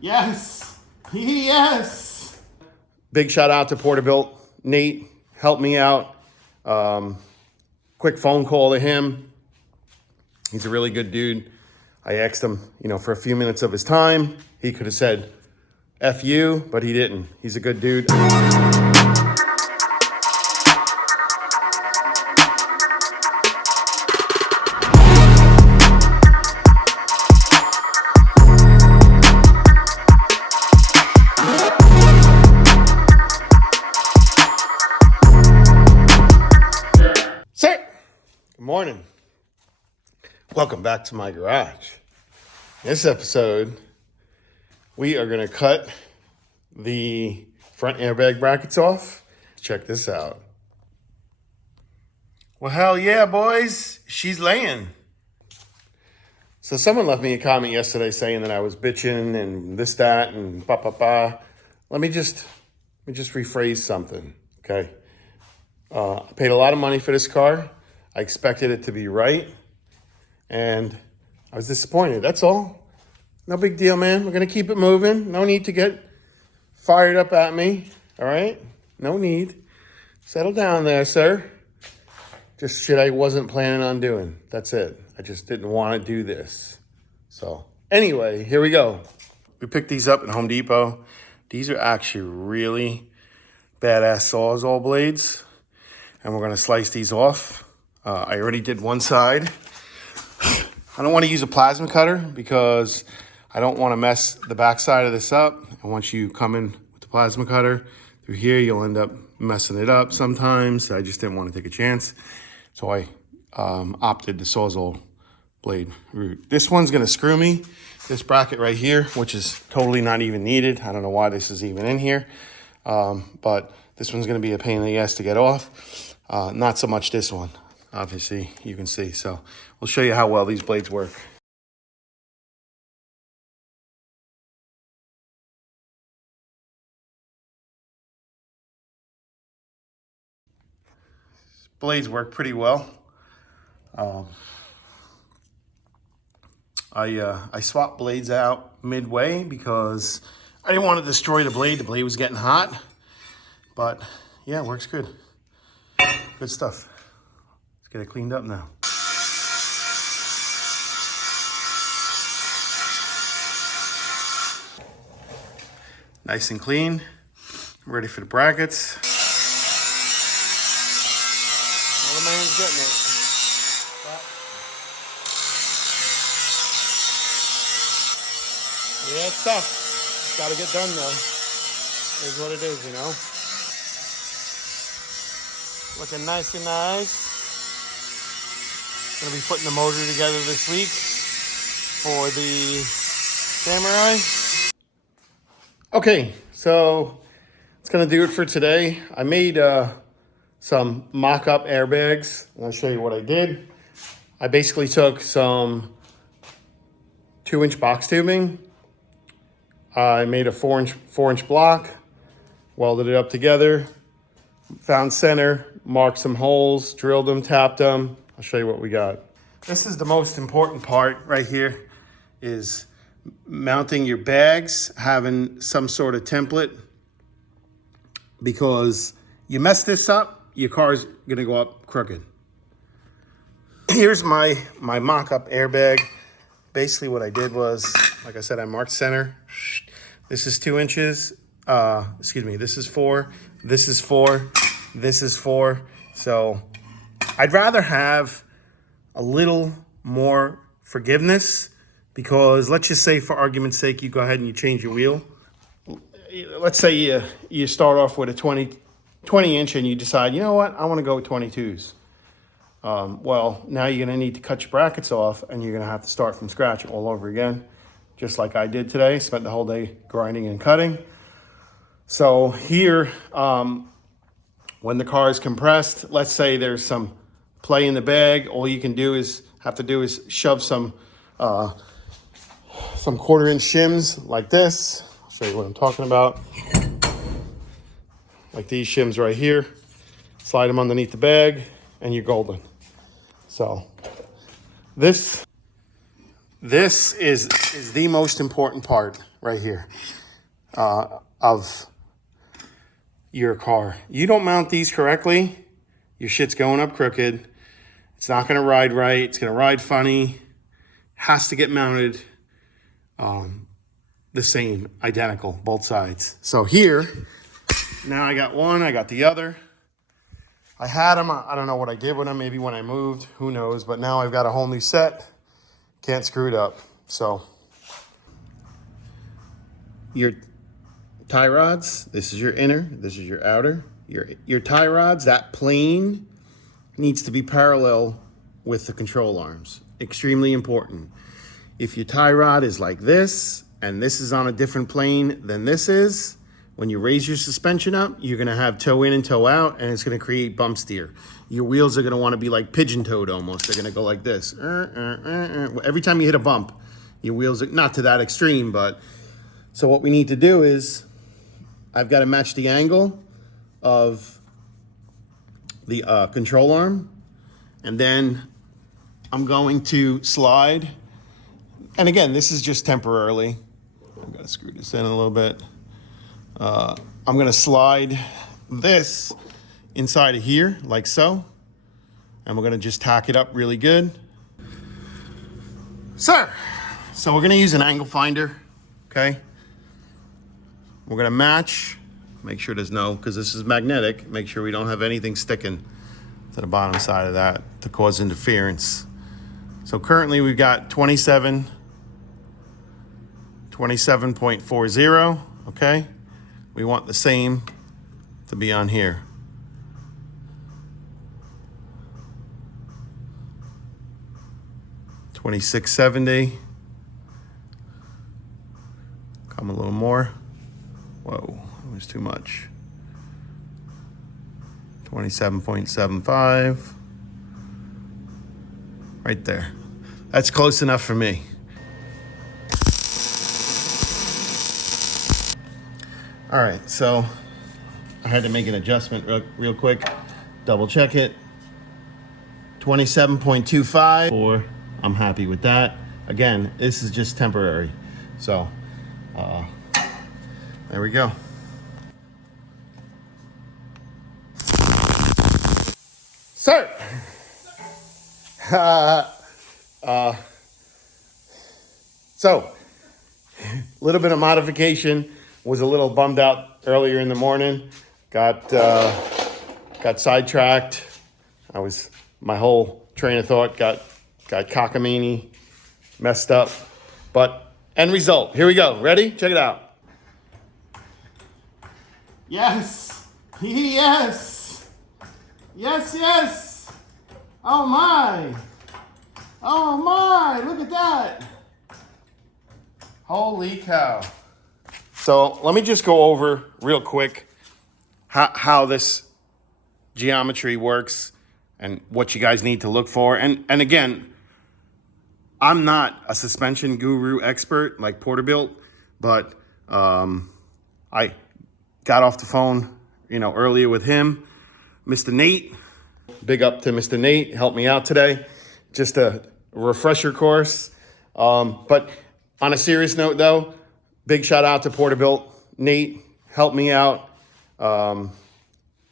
Yes. Yes. Big shout out to Porterbuilt. Nate helped me out. Quick phone call to him. He's a really good dude. I asked him, for a few minutes of his time. He could have said, F you, but he didn't. He's a good dude. Sir, good morning. Welcome back to my garage. This episode, we are going to cut the front airbag brackets off. Check this out. Well, hell yeah, boys. She's laying. So someone left me a comment yesterday saying that I was bitching and this, that, and ba. Let me just rephrase something, okay? I paid a lot of money for this car. I expected it to be right. And I was disappointed. That's all. No big deal, man. We're going to keep it moving. No need to get fired up at me. All right? No need. Settle down there, sir. Just shit I wasn't planning on doing. That's it. I just didn't want to do this. So anyway, here we go. We picked these up at Home Depot. These are actually really badass Sawzall blades. And we're going to slice these off. I already did one side. I don't want to use a plasma cutter because I don't want to mess the back side of this up. And once you come in with the plasma cutter through here, you'll end up messing it up sometimes. I just didn't want to take a chance. So I opted the Sawzall blade route. This one's going to screw me. This bracket right here, which is totally not even needed. I don't know why this is even in here. But this one's going to be a pain in the ass to get off. Not so much this one. Obviously, you can see. So we'll show you how well these blades work. Blades work pretty well. I swapped blades out midway because I didn't want to destroy the blade. The blade was getting hot. But yeah, it works good. Good stuff. Let's get it cleaned up now. Nice and clean. Ready for the brackets. Well, the man's getting it. Yeah, it's tough. It's got to get done though. It is what it is, Looking nice and nice. Gonna be putting the motor together this week for the Samurai. Okay, so it's gonna do it for today. I made some mock-up airbags, and I'll show you what I did. I basically took some 2-inch box tubing. I made a 4-inch block, welded it up together, found center, marked some holes, drilled them, tapped them. I'll show you what we got. This is the most important part right here, is mounting your bags, having some sort of template, because you mess this up, your car's gonna go up crooked. Here's my mock-up airbag. Basically what I did was, like I said, I marked center. This is 2 inches. This is 4. This is 4. This is 4. So I'd rather have a little more forgiveness, because let's just say, for argument's sake, you go ahead and you change your wheel. Let's say you start off with a 20 inch and you decide, you know what, I want to go with 22s. Well, now you're going to need to cut your brackets off, and you're going to have to start from scratch all over again, just like I did today. Spent the whole day grinding and cutting. So here, when the car is compressed, let's say there's some play in the bag, all you can do is shove some 1/4-inch shims like this. I'll show you what I'm talking about. Like these shims right here. Slide them underneath the bag, and you're golden. So this This is the most important part right here of your car. You don't mount these correctly, your shit's going up crooked. It's not going to ride right. It's going to ride funny. Has to get mounted the same, identical, both sides. So here, now I got one, I got the other. I had them, I don't know what I did with them, maybe when I moved, who knows. But now I've got a whole new set. Can't screw it up. So your tie rods, this is your inner, this is your outer. Your tie rods, that plane needs to be parallel with the control arms. Extremely important. If your tie rod is like this, and this is on a different plane than this is, when you raise your suspension up, you're gonna have toe in and toe out, and it's gonna create bump steer. Your wheels are gonna wanna be like pigeon-toed almost. They're gonna go like this. Every time you hit a bump, your wheels are, not to that extreme, but, so what we need to do is, I've gotta match the angle of the control arm, and then I'm going to slide. And again, this is just temporarily. I've got to screw this in a little bit. I'm going to slide this inside of here like so, and we're going to just tack it up really good. So we're going to use an angle finder, okay? We're going to match. Make sure there's no, because this is magnetic, make sure we don't have anything sticking to the bottom side of that to cause interference. So currently we've got 27.40, okay? We want the same to be on here. $26.70. Come a little more. Whoa. Was too much. 27.75. Right there. That's close enough for me. All right, so I had to make an adjustment real quick. Double check it. 27.25. Or I'm happy with that. Again, this is just temporary. So there we go. Sir, so a little bit of modification. Was a little bummed out earlier in the morning. Got sidetracked. My whole train of thought got cockamamie, messed up. But end result. Here we go. Ready? Check it out. Yes. Yes. Yes, yes. Oh my. Oh my, look at that. Holy cow. So let me just go over real quick how this geometry works and what you guys need to look for. And again, I'm not a suspension guru expert like Porterbuilt, but I got off the phone, earlier with him. Mr. Nate, big up to Mr. Nate, helped me out today. Just a refresher course. But on a serious note though, big shout out to Porterbuilt. Nate helped me out.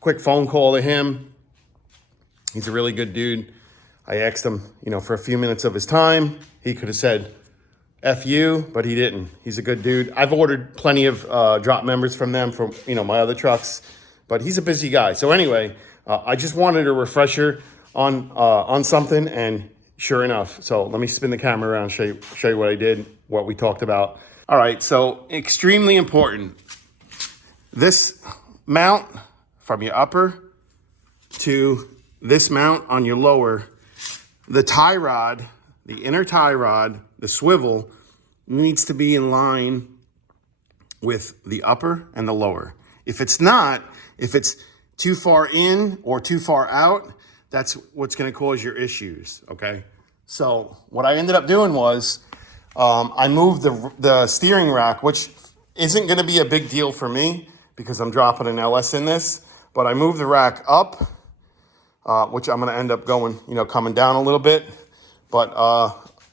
Quick phone call to him. He's a really good dude. I asked him, for a few minutes of his time. He could have said, F you, but he didn't. He's a good dude. I've ordered plenty of drop members from them for, my other trucks. But he's a busy guy. So anyway, I just wanted a refresher on something, and sure enough. So let me spin the camera around, show you what I did, what we talked about. All right, so extremely important. This mount from your upper to this mount on your lower, the tie rod, the inner tie rod, the swivel needs to be in line with the upper and the lower. If it's not, if it's too far in or too far out, that's what's going to cause your issues, okay? So what I ended up doing was I moved the steering rack, which isn't going to be a big deal for me because I'm dropping an LS in this, but I moved the rack up, which I'm going to end up going, coming down a little bit, but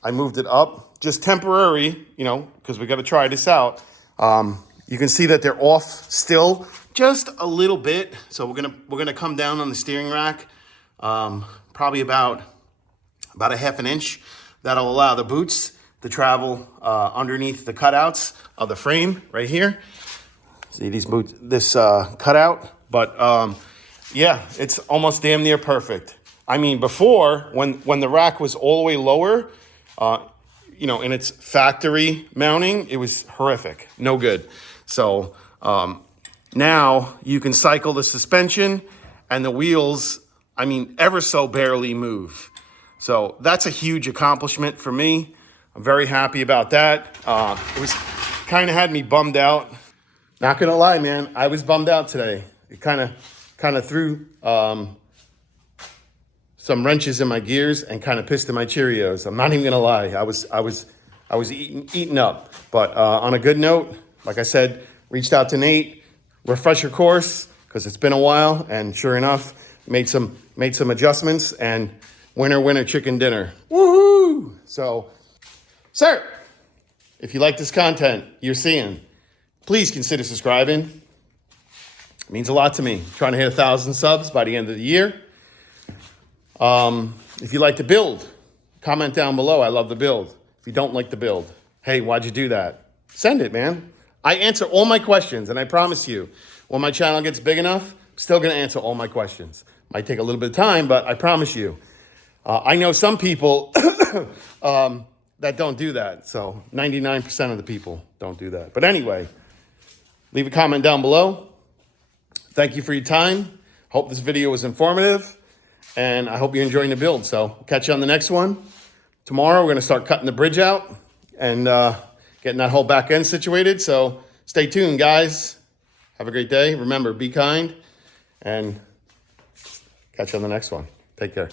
I moved it up just temporary, you know, because we got to try this out. You can see that they're off still just a little bit. So we're gonna come down on the steering rack, probably about a half an inch. That'll allow the boots to travel underneath the cutouts of the frame right here. See these boots, this cutout, but yeah, it's almost damn near perfect. I mean, before when the rack was all the way lower, you know, in its factory mounting, it was horrific, no good. So now you can cycle the suspension and the wheels, I mean, ever so barely move. So that's a huge accomplishment for me. I'm very happy about that. It was kind of had me bummed out. Not gonna lie, man, I was bummed out today. It kind of threw some wrenches in my gears and kind of pissed in my Cheerios. I'm not even gonna lie. I was eating up. But on a good note, like I said, reached out to Nate, refresher course, because it's been a while, and sure enough, made some adjustments, and winner chicken dinner. Woohoo! So, sir, if you like this content you're seeing, please consider subscribing. It means a lot to me. Trying to hit 1,000 subs by the end of the year. If you like the build, comment down below. I love the build. If you don't like the build, hey, why'd you do that? Send it, man. I answer all my questions, and I promise you, when my channel gets big enough, I'm still going to answer all my questions. Might take a little bit of time, but I promise you. I know some people that don't do that. So 99% of the people don't do that. But anyway, leave a comment down below. Thank you for your time. Hope this video was informative, and I hope you're enjoying the build. So catch you on the next one. Tomorrow, we're going to start cutting the bridge out and getting that whole back end situated. So stay tuned, guys. Have a great day. Remember, be kind, and catch you on the next one. Take care.